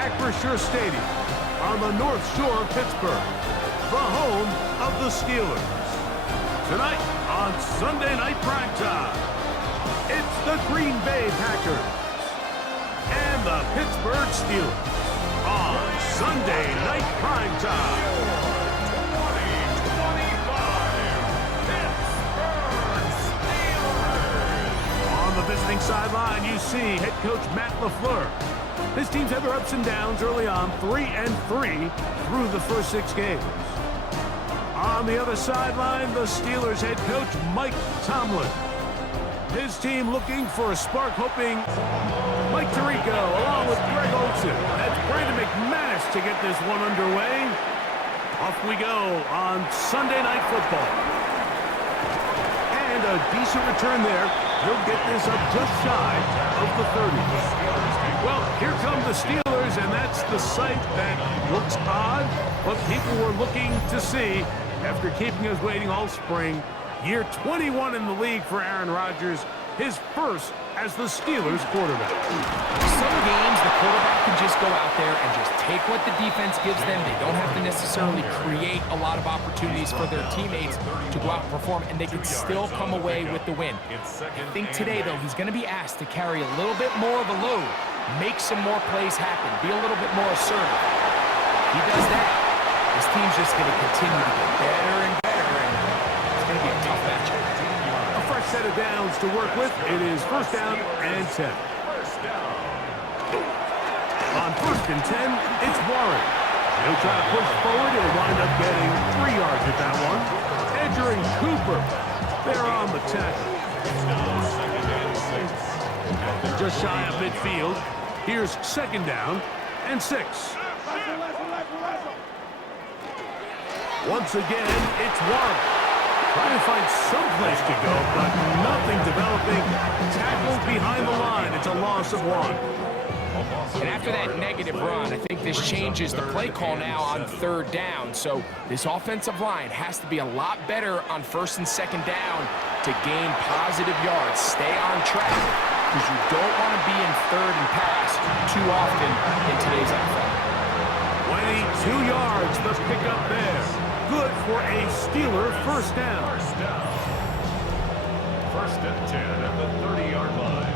Acrisure Stadium on the North Shore of Pittsburgh, the home of the Steelers. Tonight on Sunday Night Primetime, it's the Green Bay Packers and the Pittsburgh Steelers on Sunday Night Primetime. On the visiting sideline, you see head coach Matt LaFleur. His teams had their ups and downs early on, 3-3 through the first 6 games. On the other sideline, the Steelers head coach Mike Tomlin. His team looking for a spark, hoping Mike Tirico along with Greg Olsen. That's Brandon McManus to get this one underway. Off we go on Sunday Night Football. And a decent return there. He'll get this up just shy of the 30. Well, here come the Steelers, and that's the sight that looks odd, but people were looking to see after keeping us waiting all spring. Year 21 in the league for Aaron Rodgers, his first as the Steelers quarterback. Some games, the quarterback can just go out there and just take what the defense gives them. They don't have to necessarily create a lot of opportunities for their teammates to go out and perform, and they can still come away with the win. I think today, though, he's going to be asked to carry a little bit more of a load, make some more plays happen, be a little bit more assertive. He does that, his team's just going to continue to get better and better, and it's going to be a tough matchup. A fresh set of downs to work with. It is first down and 10. On first and 10, it's Warren. He'll try to push forward. He'll wind up getting 3 yards at that one. Edger and Cooper, they're on the tackle. Just shy of midfield. Here's second down and 6. Once again, it's Warren. Trying to find some place to go, but nothing developing. Tackled behind the line. It's a loss of 1. And after that negative run, I think this changes the play call now on third down. So this offensive line has to be a lot better on first and second down to gain positive yards. Stay on track, because you don't want to be in third and pass too often in today's NFL. 22 yards, the pickup there. Good for a Steeler first down. First and 10 at the 30-yard line.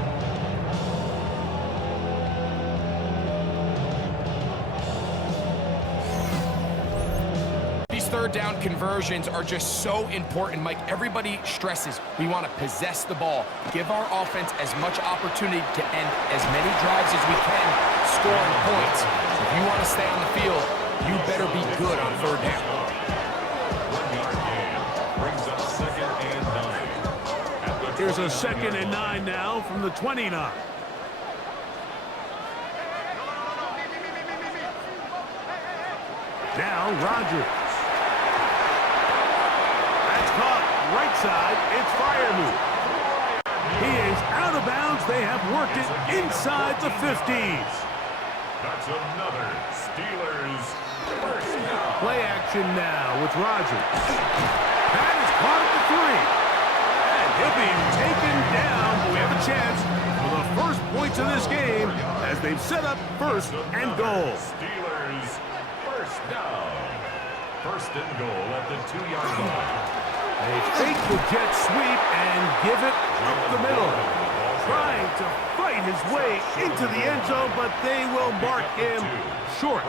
These third down conversions are just so important, Mike. Everybody stresses we want to possess the ball, give our offense as much opportunity to end as many drives as we can, scoring points. If you want to stay on the field, you better be good on third down. Here's a second and 9 now from the 29. Now Rodgers. That's caught right side. It's Freiermuth. He is out of bounds. They have worked it inside the 50s. That's another Steelers first down. Play action now with Rodgers. That is caught at the 3. He'll be taken down, but we have a chance for the first points of this game as they've set up first and goal. Steelers first down. First and goal at the 2-yard line. They fake the jet sweep and give it up the middle. Trying to fight his way into the end zone, but they will mark him short.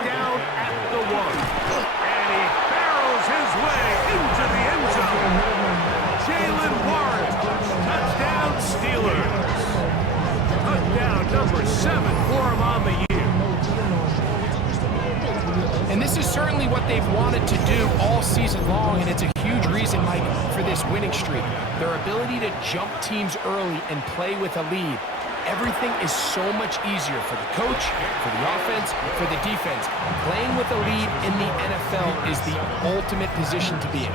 Down at the 1. And he barrels his way into the end zone. Jalen Warren, touchdown Steelers. Touchdown number 7 for him on the year. And this is certainly what they've wanted to do all season long, and it's a huge reason, Mike, for this winning streak. Their ability to jump teams early and play with a lead. Everything is so much easier for the coach, for the offense, for the defense. Playing with a lead in the NFL is the ultimate position to be in.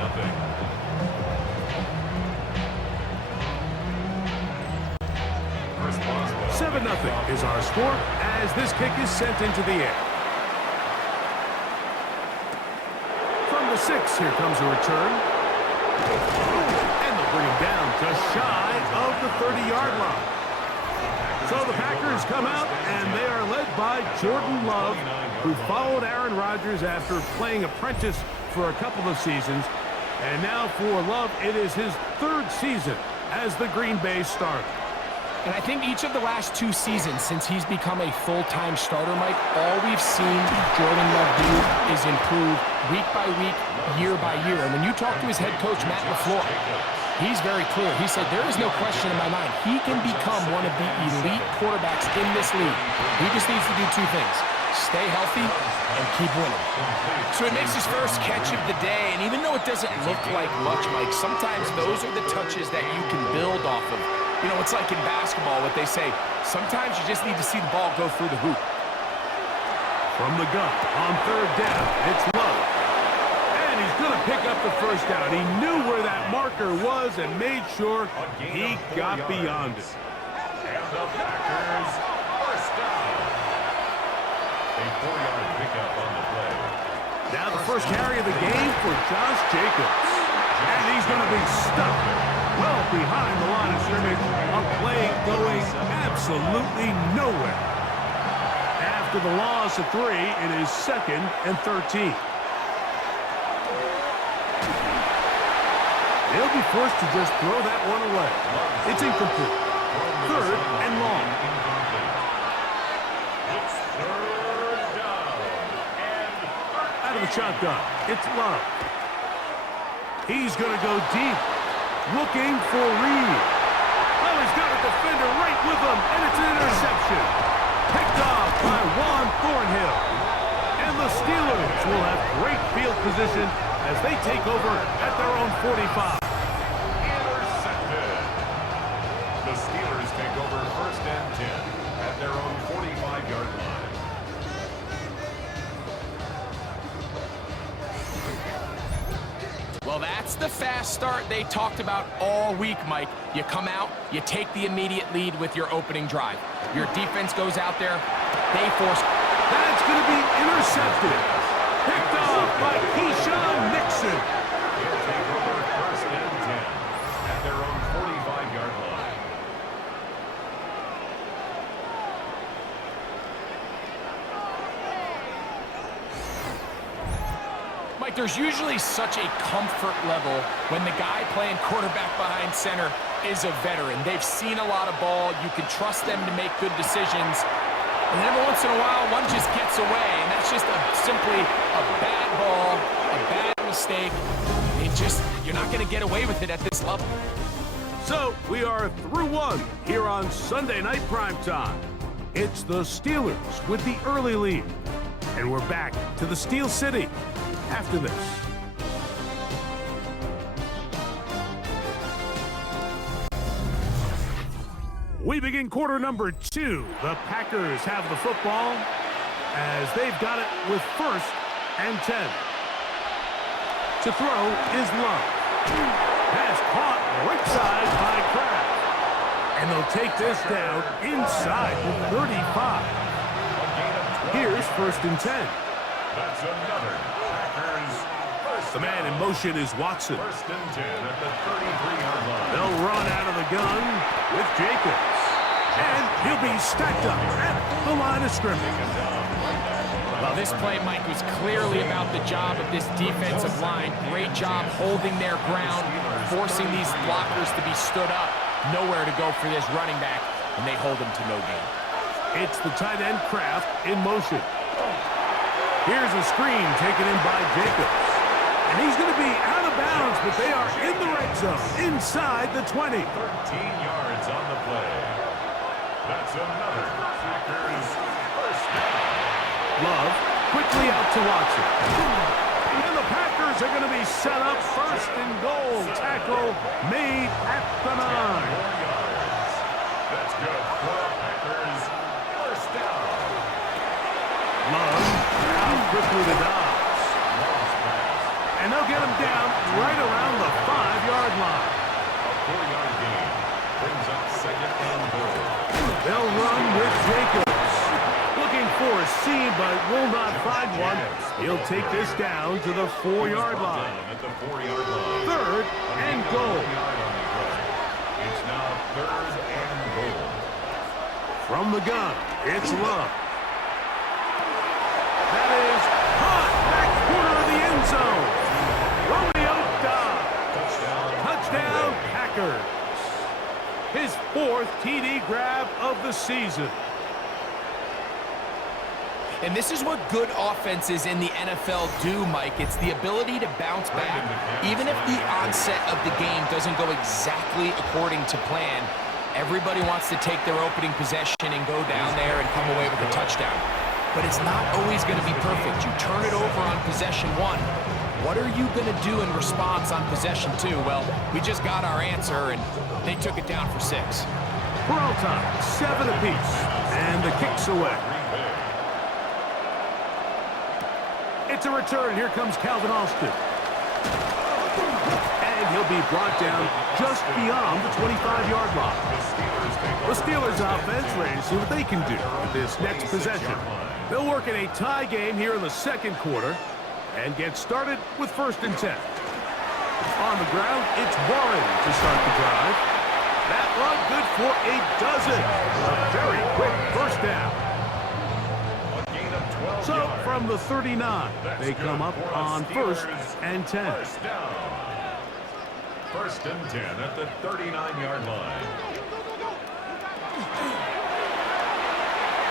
7-0 is our score as this kick is sent into the air. From the 6, here comes a return. And they'll bring him down just shy of the 30-yard line. So the Packers come out, and they are led by Jordan Love, who followed Aaron Rodgers after playing apprentice for a couple of seasons. And now for Love, it is his third season as the Green Bay starter. And I think each of the last 2 seasons since he's become a full-time starter, Mike, all we've seen Jordan Love do is improve week by week, year by year. And when you talk to his head coach, Matt LaFleur, he's very clear. He said, there is no question in my mind. He can become one of the elite quarterbacks in this league. He just needs to do 2 things: stay healthy and keep winning. So it makes his first catch of the day. And even though it doesn't look like much, Mike, sometimes those are the touches that you can build off of. You know, it's like in basketball, what they say, sometimes you just need to see the ball go through the hoop. From the gun, on 3rd down, it's Love. And he's going to pick up the first down. He knew where that marker was and made sure he got beyond it. And the Packers first down. A 4-yard pickup on the play. Now the first carry of the game for Josh Jacobs. And he's going to be stuck well behind the line of scrimmage. A play going absolutely nowhere. After the loss of 3, it is 2nd and 13. They'll be forced to just throw that one away. It's incomplete. 3rd and long. It's 3rd down. And Out of the shotgun, it's Love. He's going to go deep, looking for Reed. Oh, he's got a defender right with him, and it's an interception. Picked off by Juan Thornhill. And the Steelers will have great field position as they take over at their own 45. intercepted. The Steelers take over 1st and 10 at their own 45-yard line. Well, that's the fast start they talked about all week, Mike. You come out, you take the immediate lead with your opening drive. Your defense goes out there, they force... That's going to be intercepted. Picked off by Keyshawn Nixon. They'll take over 1st and 10 at their own 45-yard line. Mike, there's usually such a comfort level when the guy playing quarterback behind center is a veteran. They've seen a lot of ball. You can trust them to make good decisions. And every once in a while, one just gets away, and that's just simply a bad ball, a bad mistake. You're not going to get away with it at this level. So we are through 1 here on Sunday Night Primetime. It's the Steelers with the early lead. And we're back to the Steel City after this. We begin quarter number 2. The Packers have the football as they've got it with 1st and 10. To throw is Love. Pass caught right side by Kraft. And they'll take this down inside the 35. Here's 1st and 10. That's another Packers first. The man in motion is Watson. 1st and 10 at the 33-yard line. They'll run out of the gun with Jacobs. And he'll be stacked up at the line of scrimmage. Well, this play, Mike, was clearly about the job of this defensive line. Great job holding their ground, forcing these blockers to be stood up. Nowhere to go for this running back, and they hold him to no gain. It's the tight end Kraft in motion. Here's a screen taken in by Jacobs. And he's going to be out of bounds, but they are in the red zone, inside the 20. 13 yards on the play. That's another Packers first down. Love quickly out to Watson. And the Packers are going to be set up 1st and goal. Tackle made at the 9. 4 yards. That's good for the Packers first down. Love out quickly to Dobbs. And they'll get him down right around the 5-yard line. A 4-yard gain brings up 2nd and goal. They'll run with Jacobs. Looking for a seam, but will not find one. He'll take this down to the 4-yard line. At the 4-yard line. 3rd and goal. It's now 3rd and goal. From the gun, it's Love. That is caught back corner of the end zone. Romeo Doubs. Touchdown, Packers. His 4th TD grab of the season. And this is what good offenses in the NFL do, Mike. It's the ability to bounce back. Even if the onset of the game doesn't go exactly according to plan, everybody wants to take their opening possession and go down there and come away with a touchdown. But it's not always going to be perfect. You turn it over on possession 1. What are you going to do in response on possession 2? Well, we just got our answer, and they took it down for 6. For all time, 7 apiece, and the kick's away. It's a return. Here comes Calvin Austin. And he'll be brought down just beyond the 25-yard line. The Steelers offense ready to see what they can do with this next possession. They'll work in a tie game here in the second quarter and get started with 1st and 10. On the ground, it's Warren to start the drive. That run good for a dozen. A very quick first down. So from the 39, they come up on 1st and 10. 1st and 10 at the 39-yard line.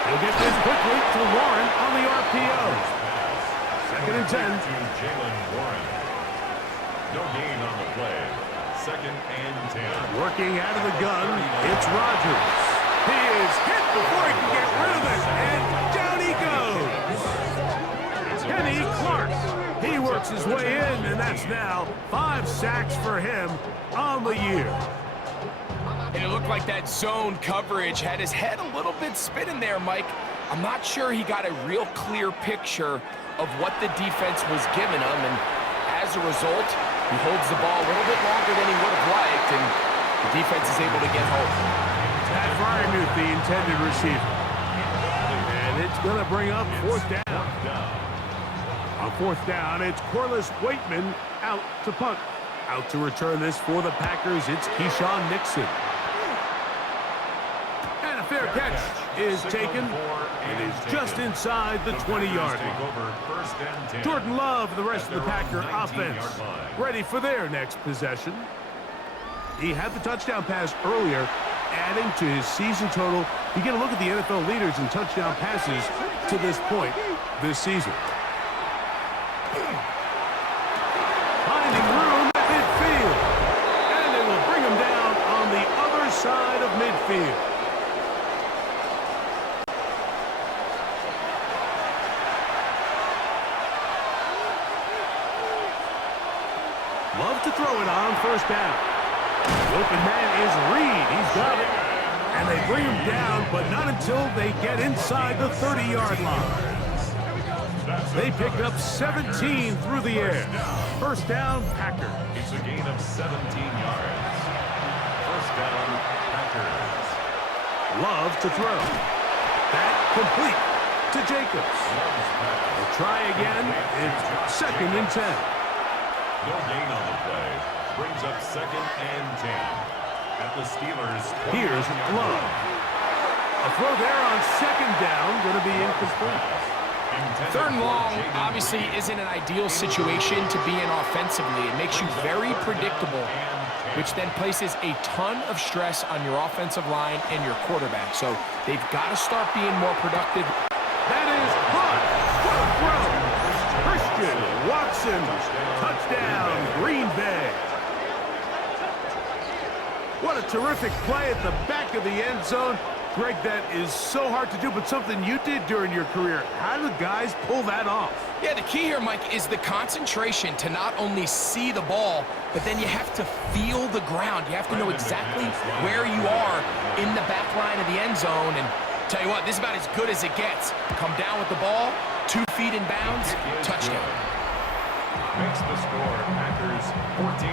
He'll get this quickly to Warren on the RPO. 2nd and 10. To Jalen Warren. No gain on the play. 2nd and 10. Working out of the gun, it's Rodgers. He is hit before he can get rid of it, and down he goes. Kenny Clark. He works his way in, and that's now 5 sacks for him on the year. And it looked like that zone coverage had his head a little bit spinning there, Mike. I'm not sure he got a real clear picture of what the defense was giving him, and as a result, he holds the ball a little bit longer than he would have liked, and the defense is able to get home. Pat Fryermuth, the intended receiver. And it's going to bring up 4th down. On 4th down, it's Corliss Waitman out to punt. Out to return this for the Packers, it's Keyshawn Nixon. And a fair catch is taken. It is just inside the 20-yard line. Jordan Love, the rest of the Packer offense, ready for their next possession. He had the touchdown pass earlier, adding to his season total. You get a look at the NFL leaders in touchdown passes to this point this season. Finding room at midfield. And they will bring him down on the other side of midfield. Love to throw it on 1st down. The open man is Reed. He's got it. And they bring him down, but not until they get inside the 30-yard line. They pick up 17 through the air. 1st down, Packers. It's a gain of 17 yards. 1st down, Packers. Love to throw. That complete to Jacobs. They'll try again. It's 2nd and 10. No gain on the play. Brings up 2nd and 10. At the Steelers. Here's Love. A throw there on 2nd down. Going to be incomplete. 3rd and long obviously isn't an ideal situation to be in offensively. It makes you very predictable, which then places a ton of stress on your offensive line and your quarterback. So they've got to start being more productive. That is hot. What a throw. Christian Watson. Touchdown, Green Bay. What a terrific play at the back of the end zone. Greg, that is so hard to do, but something you did during your career. How do guys pull that off? Yeah, the key here, Mike, is the concentration to not only see the ball, but then you have to feel the ground. You have to know exactly where you are in the back line of the end zone. And tell you what, this is about as good as it gets. Come down with the ball, 2 feet in bounds, touchdown. Makes the score Packers 14,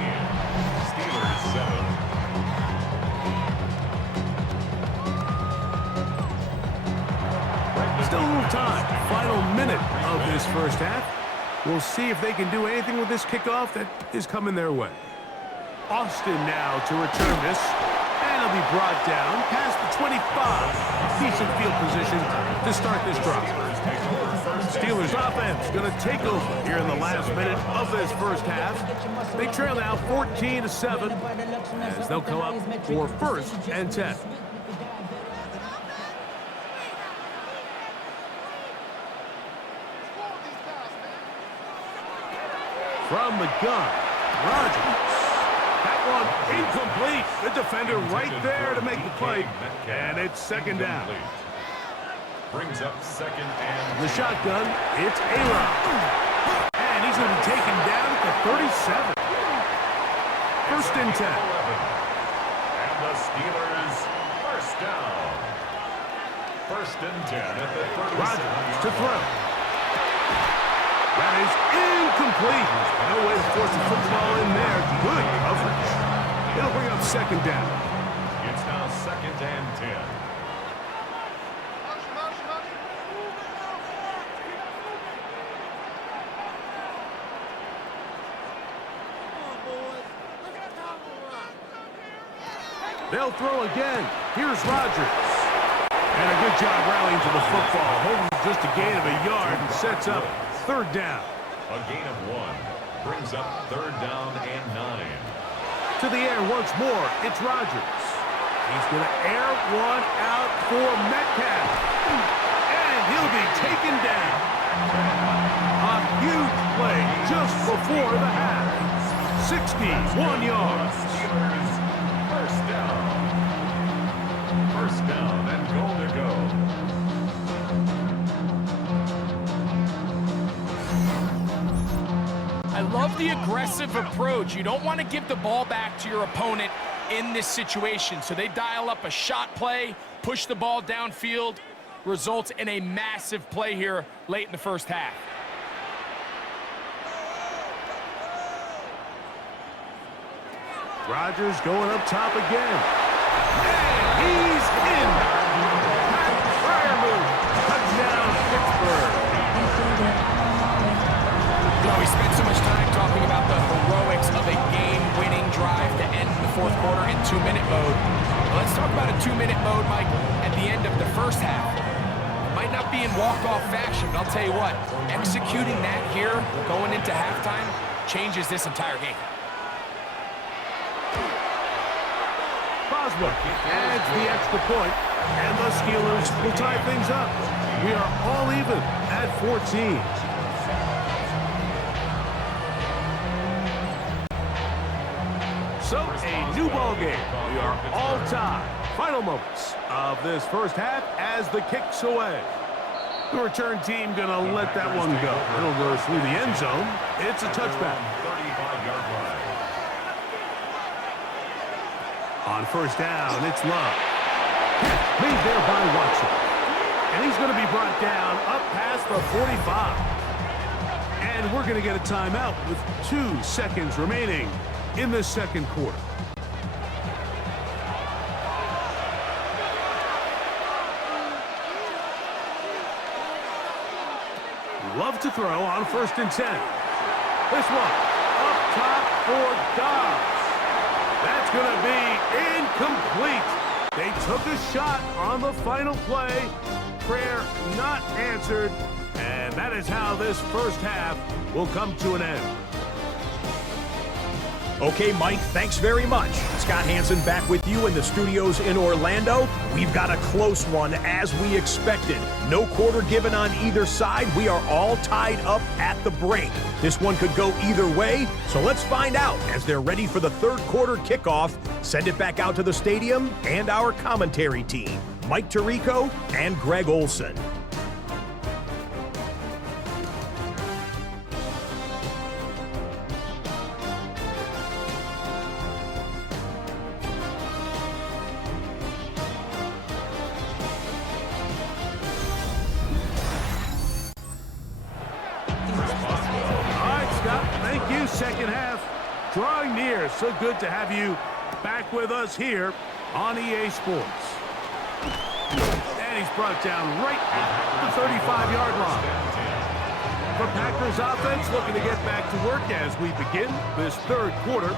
Steelers 7. Still a little time. Final minute of this 1st half. We'll see if they can do anything with this kickoff that is coming their way. Austin now to return this. And he'll be brought down past the 25. decent field position to start this drive. Steelers offense going to take over here in the last minute of this first half. They trail now 14-7 as they'll come up for 1st and 10. From the gun, Rodgers. That one incomplete. The defender right there to make the play. And it's 2nd down. Brings up 2nd and The shotgun, it's A-Rod. And he's going to be taken down at the 37. 1st and 10. And the Steelers 1st down. 1st and 10 at the 37. Rodgers to throw. That is incomplete. No way to force the football in there. Good coverage. It'll bring up 2nd down. It's now 2nd and 10. They'll throw again. Here's Rodgers. And a good job rallying to the football. Holding just a gain of a yard and sets up 3rd down. A gain of 1 brings up 3rd down and 9. To the air once more. It's Rodgers. He's going to air one out for Metcalf. And he'll be taken down. A huge play just before the half. 61 yards. Steelers 1st down. 1st down and goal to go. I love the aggressive approach. You don't want to give the ball back to your opponent in this situation. So they dial up a shot play, push the ball downfield, results in a massive play here late in the first half. Rodgers going up top again. And he's in. Fire move. Touchdown, Pittsburgh. You know, we spent so much time talking about the heroics of a game-winning drive to end the 4th quarter in 2-minute mode. Well, let's talk about a 2-minute mode, Mike, at the end of the first half. It might not be in walk-off fashion, but I'll tell you what, executing that here, going into halftime, changes this entire game. Boswell adds the extra point, and the Steelers will tie things up. We are all even at 14. So, a new ball game. We are all tied. Final moments of this first half as the kick's away. The return team going to let that one go. It'll go through the end zone. It's a touchback. 35-yard line. On 1st down, it's Love. Made there by Watson. And he's going to be brought down up past the 45. And we're going to get a timeout with 2 seconds remaining in the 2nd quarter. Love to throw on 1st and 10. This one up top for Dobbs. That's going to be incomplete. They took a shot on the final play. Prayer not answered. And that is how this first half will come to an end. Okay, Mike, thanks very much. Scott Hansen back with you in the studios in Orlando. We've got a close one as we expected. No quarter given on either side. We are all tied up at the break. This one could go either way, so let's find out as they're ready for the 3rd quarter kickoff. Send it back out to the stadium and our commentary team, Mike Tirico and Greg Olson. Second half drawing near. So good to have you back with us here on EA Sports. And he's brought down right at the 35-yard line. For Packers offense looking to get back to work as we begin this 3rd quarter.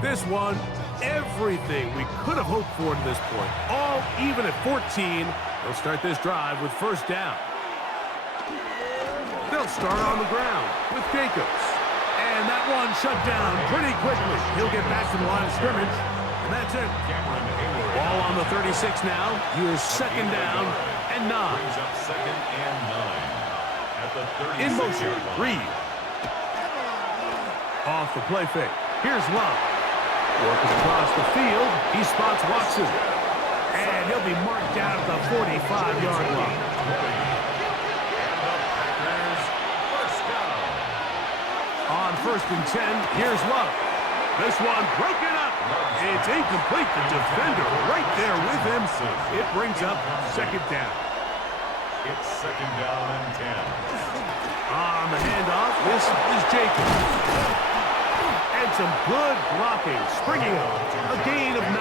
This one, everything we could have hoped for to this point. All even at 14 They'll start this drive with first down. They'll start on the ground with Jacobs. And that one shut down pretty quickly. He'll get back to the line of scrimmage, and that's it. Ball on the 36 now. Here's second down and 9. Brings up second and 9 at the 36. In motion, Reed. Off the play fake. Here's Love. Working across the field. He spots Watson. And he'll be marked down at the 45-yard line. On first and 10, here's Love. This one broken up. It's incomplete. The defender right there with him. It brings up second down. It's second down and 10. On the handoff, this is Jacobs. And some good blocking. Springing up. A gain of 9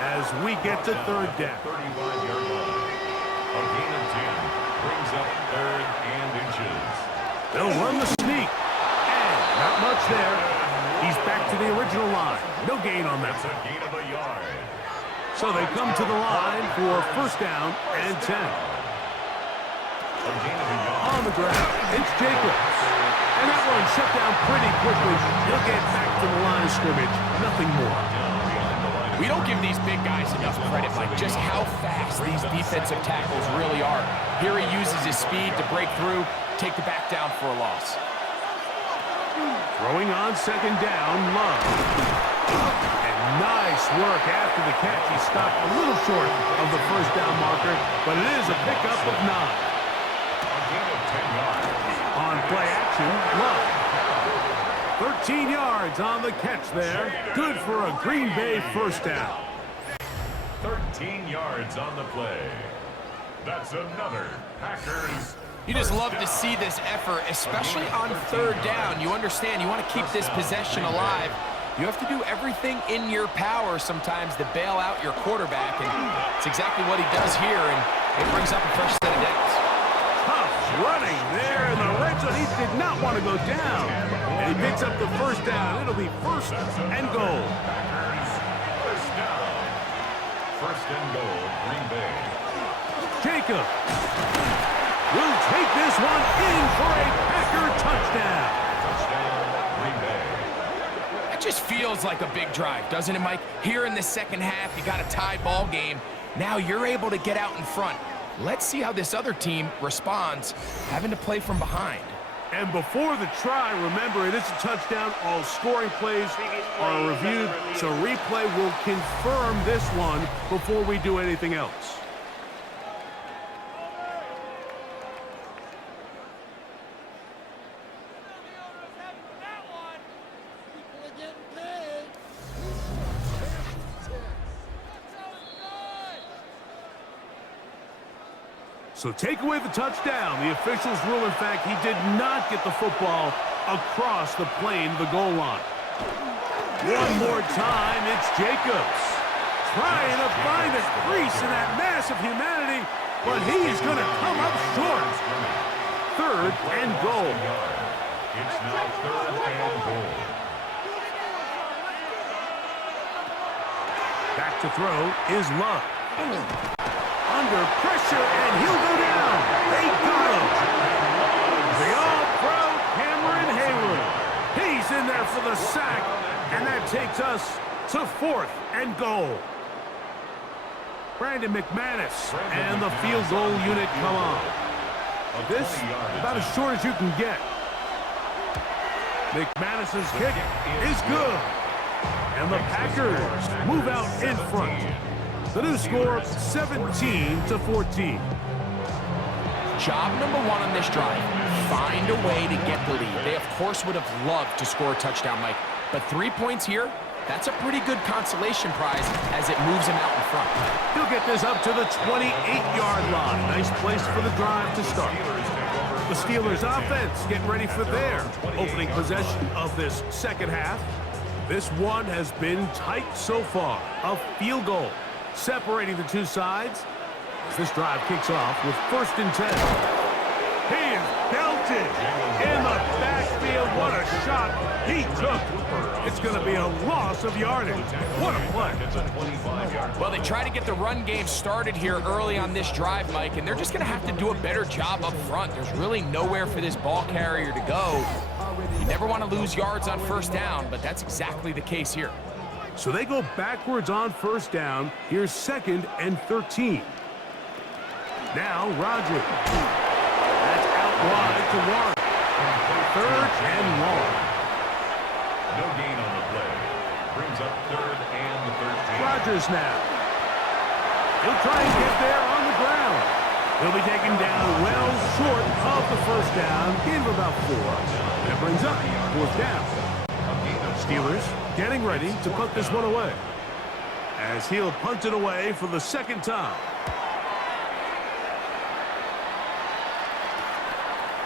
as we get to third down. 35-yard line. A gain of 10 brings up third and inches. They'll run the sneak. And not much there. He's back to the original line. No gain on that. That's a gain of a yard. So they come to the line for first down and 10. A gain of a yard. On the ground, it's Jacobs. And that one shut down pretty quickly. He'll get back to the line of scrimmage. Nothing more. We don't give these big guys enough credit, like just how fast these defensive tackles really are. Here he uses his speed to break through, take the back down for a loss. Throwing on second down, Love. And nice work after the catch. He stopped a little short of the first down marker, but it is a pickup of 9. A gain of 10 yards. On play action, Love. 13 yards on the catch there. Good for a Green Bay first down. 13 yards on the play. That's another Packers. You just love to see this effort, especially on third down. You understand, you want to keep this possession alive. You have to do everything in your power sometimes to bail out your quarterback, and it's exactly what he does here, and it brings up a fresh set of downs. Tough running there in the red zone. He did not want to go down. And he picks up the first down. It'll be first and goal. Packers first down. First and goal, Green Bay. Jacob will take this one in for a Packer touchdown. Touchdown, Green Bay. It just feels like a big drive, doesn't it, Mike? Here in the second half, you got a tie ball game. Now you're able to get out in front. Let's see how this other team responds, having to play from behind. And before the try, remember, it is a touchdown. All scoring plays are reviewed, so replay will confirm this one before we do anything else. So take away the touchdown. The officials rule, in fact, he did not get the football across the plane, the goal line. One more time, it's Jacobs. Trying to find a crease in that mass of humanity, but he's going to come up short. Third and goal. It's now third and goal. Back to throw is Love. Under pressure, and he'll go down. They got him. The all-pro Cameron Hayward. He's in there for the sack, and that takes us to fourth and goal. Brandon McManus and the field goal unit come on. This about as short as you can get. McManus's kick is good. And the Packers move out in front. The new score, 17-14. Job number one on this drive, find a way to get the lead. They, of course, would have loved to score a touchdown, Mike. But 3 points here, that's a pretty good consolation prize as it moves him out in front. He'll get this up to the 28-yard line. Nice place for the drive to start. The Steelers offense getting ready for their opening possession of this second half. This one has been tight so far. A field goal separating the two sides as this drive kicks off with first and 10. He is belted in the backfield. What What a shot he took. It's going to be a loss of yardage. What a play. Well, they try to get the run game started here early on this drive, Mike, and they're just going to have to do a better job up front. There's really nowhere for this ball carrier to go. You never want to lose yards on first down, but that's exactly the case here. So they go backwards on first down. Here's 2nd and 13. Now Rodgers. That's out wide to Warren. 3rd and long. No gain on the play. Brings up 3rd and 13. Rodgers now. He'll try and get there on the ground. He'll be taken down well short of the first down. Gain of about 4. That brings up 4th down. Steelers getting ready to put this one away, as he'll punt it away for the 2nd time.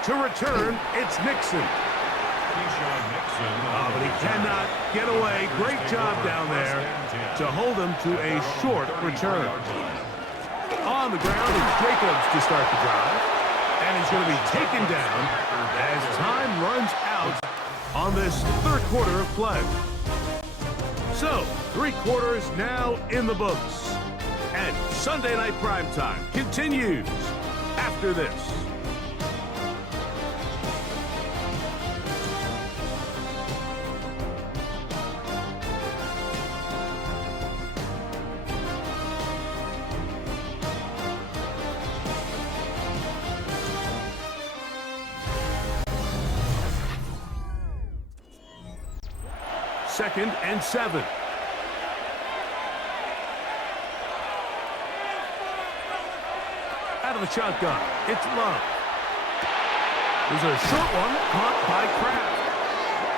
To return, it's Nixon. But he cannot get away. Great job down there to hold him to a short return. On the ground, it's Jacobs to start the drive. And he's going to be taken down as time runs out on this 3rd quarter of play. So, 3 quarters now in the books. And Sunday Night Primetime continues after this. Second and 7. Out of the shotgun, it's Love. There's a short one caught by Kraft.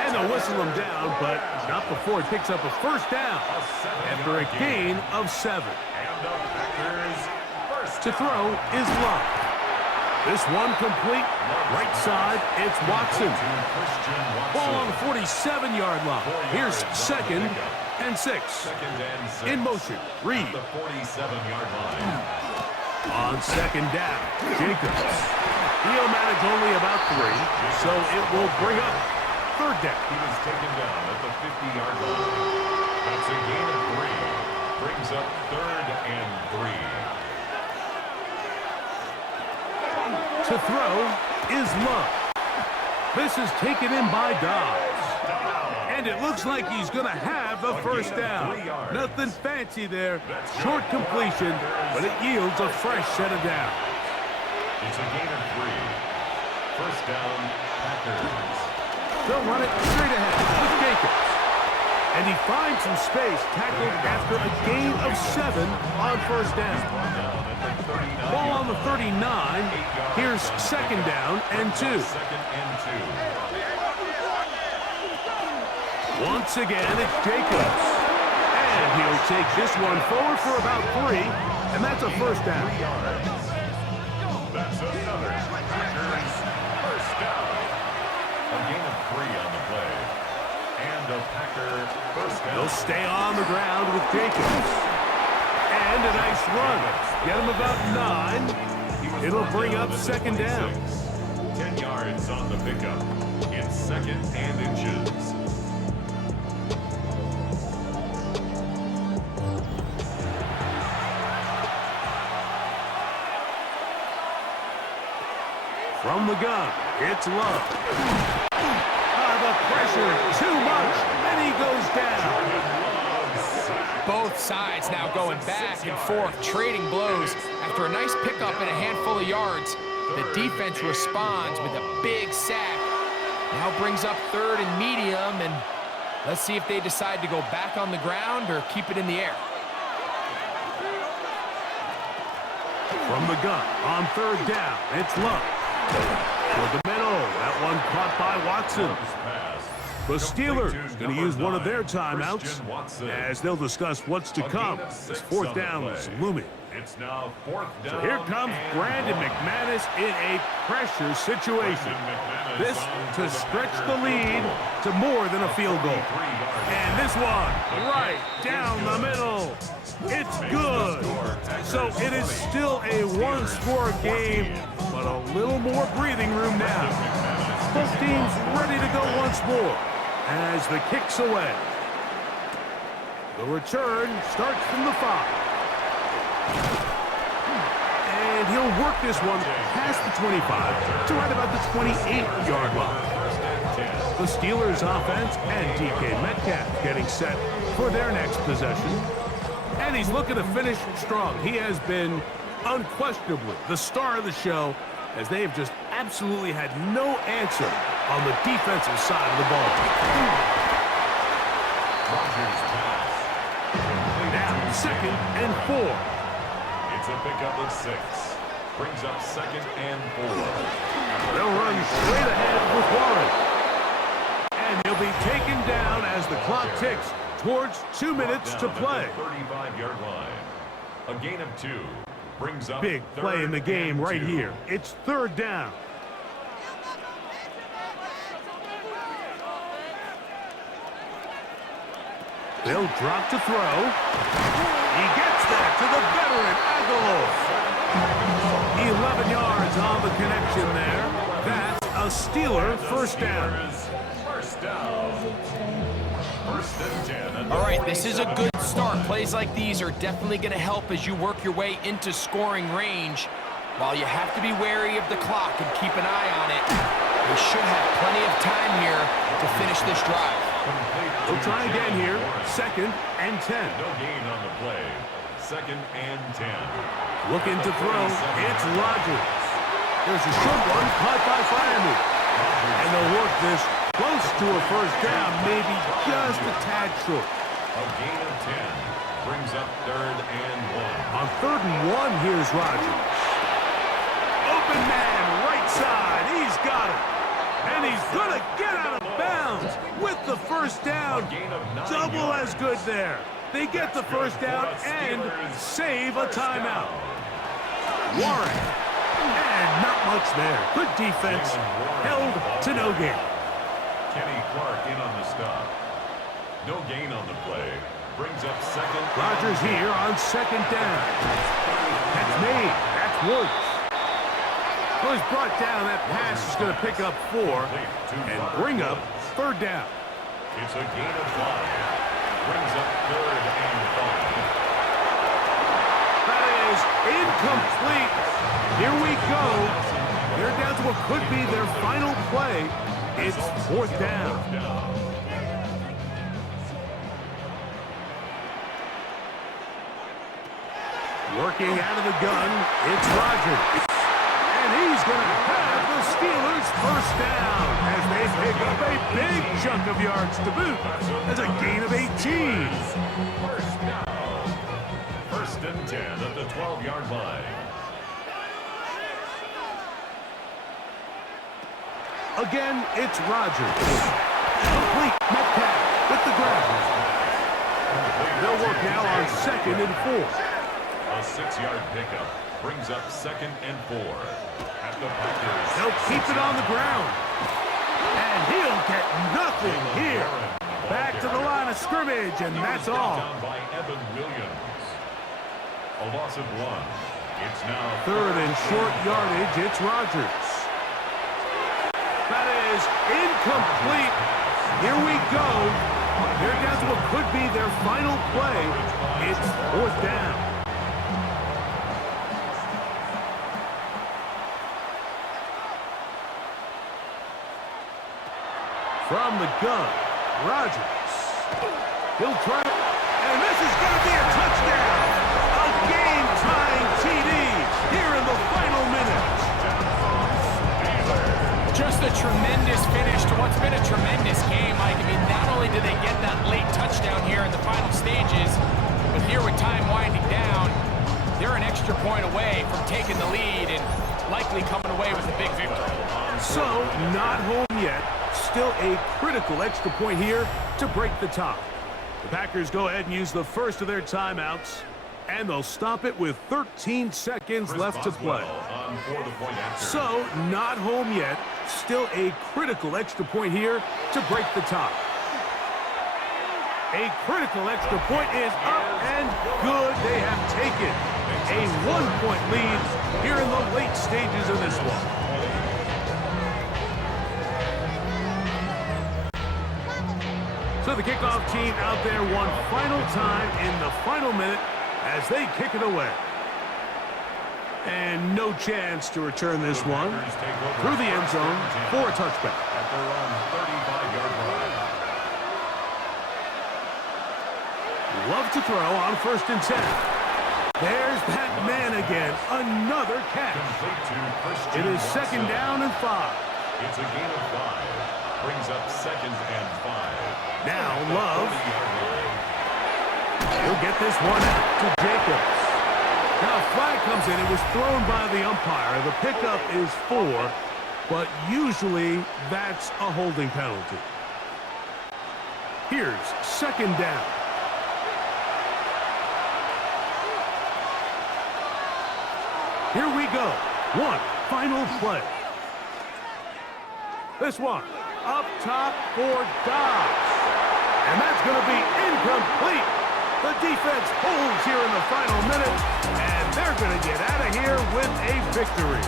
And they'll whistle him down, but not before he picks up a first down after a gain of 7. To throw is Love. This one complete. Right side, it's Watson. Ball on the 47-yard line. Here's 2nd and 6. In motion, Reed. On 2nd down, Jacobs. He'll manage only about 3, so it will bring up 3rd down. He was taken down at the 50-yard line. That's a gain of 3. Brings up 3rd and 3. To throw is Love. This is taken in by Dobbs. And it looks like he's going to have the first down. Nothing fancy there. Short completion, but it yields a fresh set of downs. It's a gain of 3. First down, Packers. They'll run it straight ahead with Jacobs. And he finds some space tackled after a gain of 7 on first down. Ball on the 39. Here's 2nd down and 2. Once again, it's Jacobs. And he'll take this one forward for about 3. And that's a first down. That's another Packers first down. A gain of 3 on the play. And a Packer first down. He'll stay on the ground with Jacobs. And a nice run. Get him about 9. It'll bring up 2nd down. 10 yards on the pickup. It's 2nd and inches. From the gun, it's Love. The pressure, too much, and he goes down. Both sides now going back and forth, trading blows. After a nice pickup and a handful of yards, the defense responds with a big sack. Now brings up 3rd and medium, and let's see if they decide to go back on the ground or keep it in the air. From the gun, on 3rd down, it's Love. Toward the middle, that one caught by Watson. The Steelers going to use one of their timeouts as they'll discuss what's to come. This 4th down is looming. It's now 4th down. So here comes Brandon McManus in a pressure situation. This to stretch the lead to more than a field goal. And this one right down the middle. It's good. So it is still a 1-score game, but a little more breathing room now. Both teams ready to go once more as the kick's away. The return starts from the 5. And he'll work this one past the 25 to right about the 28-yard line. The Steelers offense and DK Metcalf getting set for their next possession. And he's looking to finish strong. He has been unquestionably the star of the show as they have just absolutely had no answer on the defensive side of the ball. Rodgers pass. Now, 2nd and 4. It's a pickup of 6. Brings up 2nd and 4. They'll run straight ahead with Warren. And he'll be taken down as the clock ticks towards 2 minutes to play. 35-yard line. A gain of 2. Brings up Big play in the game right here. It's 3rd down. They'll drop to throw. He gets that to the veteran, Aguilar. 11 yards on the connection there. That's a Steeler first down. First down. 1st and 10. All right, this is a good start. Plays like these are definitely going to help as you work your way into scoring range. While you have to be wary of the clock and keep an eye on it, they should have plenty of time here to finish this drive. We'll try again here. 2nd and 10. No gain on the play. 2nd and 10. Looking to throw. It's Rodgers. There's a short one caught by Firemouth. And they'll work this close to a first down, maybe just a tad short. A gain of 10 brings up 3rd and 1. On 3rd and 1, here's Rodgers. Open man, right side. He's got it. And he's going to get out of bounds with the first down. Double as good there. They get the first down and save a timeout. Warren. And not much there. Good defense. Held to no gain. Kenny Clark in on the stop. No gain on the play. Brings up 2nd. Rodgers here on 2nd down. That's made. That's Woods. Was brought down. That pass is going to pick up 4 and bring up 3rd down. It's a gain of 5. Brings up 3rd and 5. That is incomplete. Here we go. They're down to what could be their final play. It's 4th down. Working out of the gun, it's Rodgers. And he's going to have the Steelers first down as they pick up a big chunk of yards to boot. That's a gain of 18. First down. 1st and 10 at the 12-yard line. Again, it's Rodgers. Complete. Metcalf with the grab. They'll work now on 2nd and 4. A 6-yard pickup brings up 2nd and 4. At the Packers. They'll keep it on the ground. And he'll get nothing here. Back to the line of scrimmage, and that's all. Down by Evan Williams. A loss of 1. It's now 3rd and short yardage. It's Rodgers. That is incomplete. Here we go. They're down to what could be their final play. It's 4th down. From the gun, Rodgers. He'll try, and this is going to be a touchdown. A game-tying TD here in the final minutes. Just a tremendous finish to what's been a tremendous game, Mike. I mean, not only did they get that late touchdown here in the final stages, but here with time winding down, they're an extra point away from taking the lead and likely coming away with a big victory. So, not home yet. Still a critical extra point here to break the tie. The Packers go ahead and use the first of their timeouts, and they'll stop it with 13 seconds left to play. So, not home yet. Still a critical extra point here to break the tie. A critical extra point is up and good. They have taken a 1-point lead here in the late stages of this one. So the kickoff team out there one final time in the final minute as they kick it away. And no chance to return this one through the end zone for a touchback. At their own 35-yard line. Love to throw on 1st and 10. There's that man again. Another catch. Complete to Christian It is second Watson. down and 5. It's a gain of 5. Brings up 2nd and 5. Now Love. 40-yard line. He'll get this one out to Jacobs. Now a flag comes in. It was thrown by the umpire. The pickup is 4, but usually that's a holding penalty. Here's 2nd down. Here we go. One final play. This one up top for Dobbs. And that's going to be incomplete. The defense holds here in the final minute, and they're going to get out of here with a victory.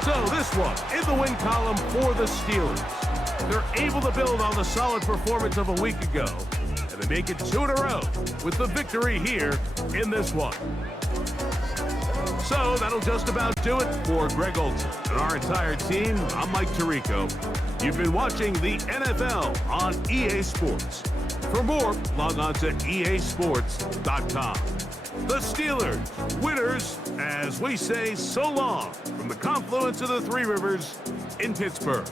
So this one in the win column for the Steelers. They're able to build on the solid performance of a week ago, and they make it 2 in a row with the victory here in this one. So that'll just about do it for Greg Olson and our entire team. I'm Mike Tirico. You've been watching the NFL on EA Sports. For more, log on to easports.com. The Steelers, winners, as we say so long from the confluence of the Three Rivers in Pittsburgh.